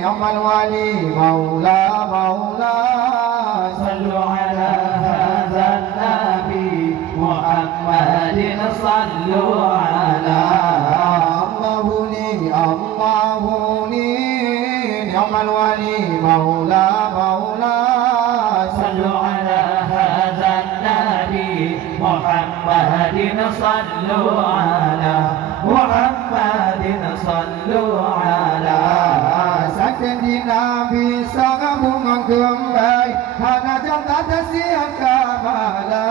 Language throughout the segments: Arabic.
نعم الولي مولى صلوا على هذا النبي محمد صلوا على الله نعم الولي مولى صلوا على هذا النبي محمد صلوا على محمد صلوا على سكننا بسغب kembali hana janta tasia kamala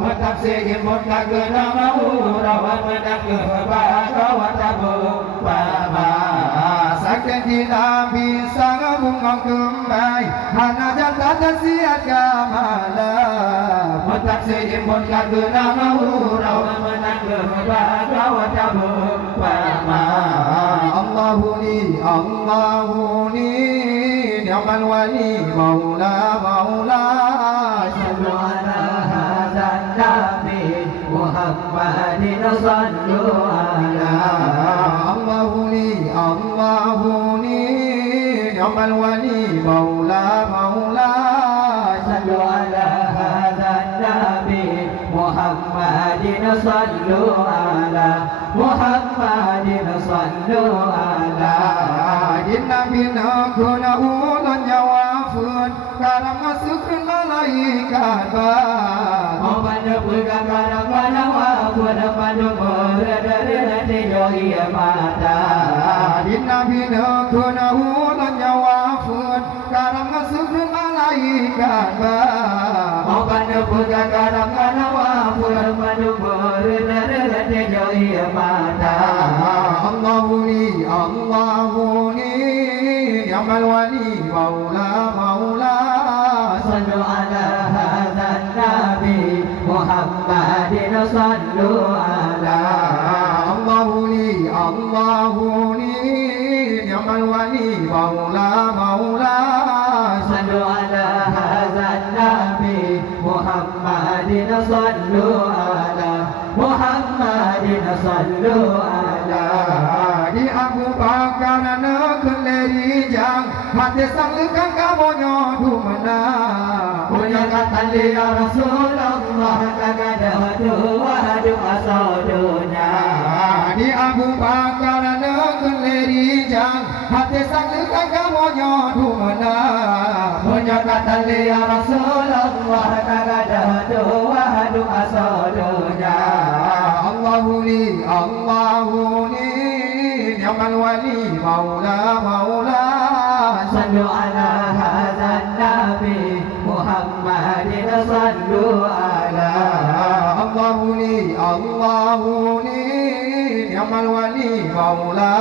mutak sehim mutak nama urawan mutak kebakawan tabung pama sakendina bisa ngabungang kembali hana janta tasia kamala mutak sehim mutak nama urawan mutak kebakawan tabung pama Allahuni نعم الولي مولى صلوا على هذا النبي محمد صلوا على الله نعم الولي مولى صلوا على هذا النبي محمد صلوا على محمد صلوا على النبي نكون أولا jawafun karam masukun malaikat ba pada pegang karam wafun pada dari johi mata din nabi nakuna ulan jawafun karam masukun malaikat ba pada pegang karam wafun pada dari johi mata Allahuni نعم الولي مولى صلوا على هذا النبي محمد صلوا على الله نعم الولي مولى صلوا على هذا النبي محمد صلوا على محمد صلوا على di Abu Bakar nakun leri jang hati sanglukan kamonyo dumana punya kata ya Rasulullah kagada wadu asadunya di Abu Bakar nakun leri jang hati sanglukan kamonyo dumana punya kata ya Rasulullah kagada wadu asadunya Allahuni نعم الولي مولى صلوا على هذا النبي محمد صلوا على الله نعم الولي مولى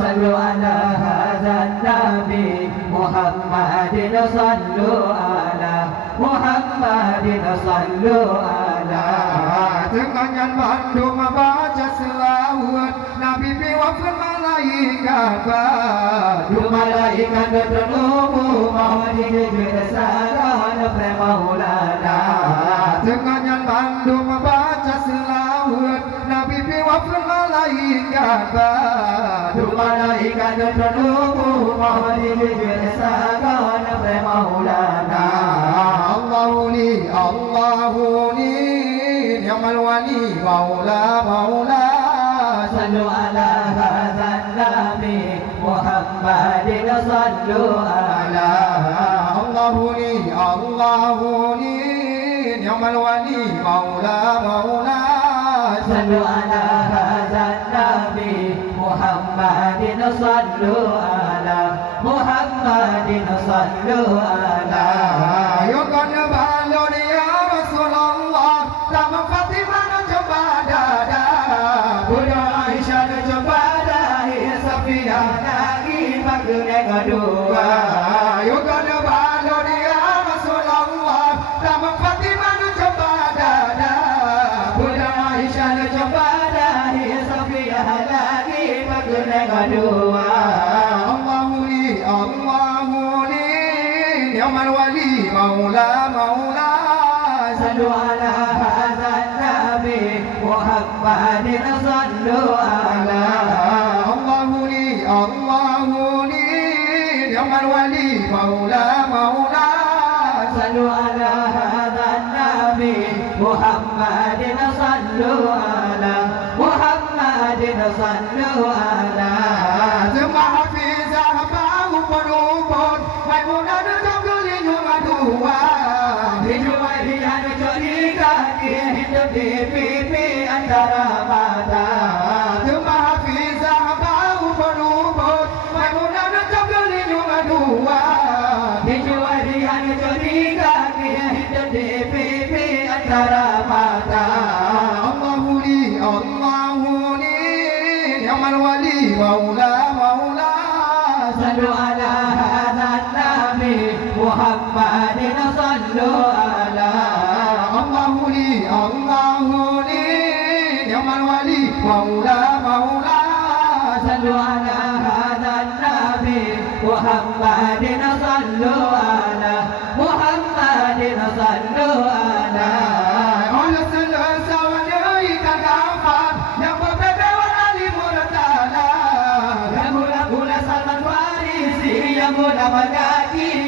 صلوا على هذا النبي محمد صلوا على محمد صلوا على dengan bandung baca selawat Nabi biwafat malaikat badu malaikat bertemu mau dijujur saran premaulana dengan bandung baca selawat Nabi biwafat malaikat badu malaikat bertemu mau dijujur saran premaulana Allahuni نعم الولي مولى صلوا على هذا النبي محمد صلوا على الله نعم الولي مولى صلوا على هذا النبي محمد صلوا على محمد صلوا على يقول بالون يا رسول الله lama Fatimah coba dada Bunda Aisyah coba dahi Safiyah lagi magune kedua Yuk ada balon ya Rasulullah lama Fatimah coba dada Bunda Aisyah coba dahi Safiyah lagi magune kedua Allahuni ni'mal wali maula صلوا على هذا النبي محمد صلوا صلوا على الله لي نعم الولي مولى صلوا على هذا النبي محمد صلوا على محمد صلوا على ثم حفظ أحباب قلوب ميمونة تقول يوم Hidup kaki hidup di pipi antara mata Cuma hafizah bau berubut Maimunah tetap gelindungan dua Hidup kaki hidup di pipi antara mata Allahu li Ni'mal wali maula Sallu ala hadha nabi Muhammadin sallu ala Allahu li Ni'mal wali maula Sallu ala hadha nabi Muhammadin sallu ala Muhammadin sallu ala Allah selesa wanaikan kafan Yang berbeda warna murtala Yang mula-mula Salman Farisi Yang mula-mula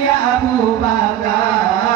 ya Abu Bakar